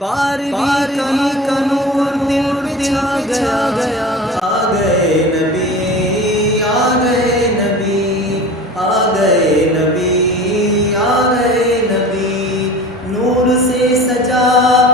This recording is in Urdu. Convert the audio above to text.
بارگی کا نور دل پہ چھا گیا، آ گئے نبی، آ گئے نبی، آ گئے نبی، آ گئے نبی، نور سے سجا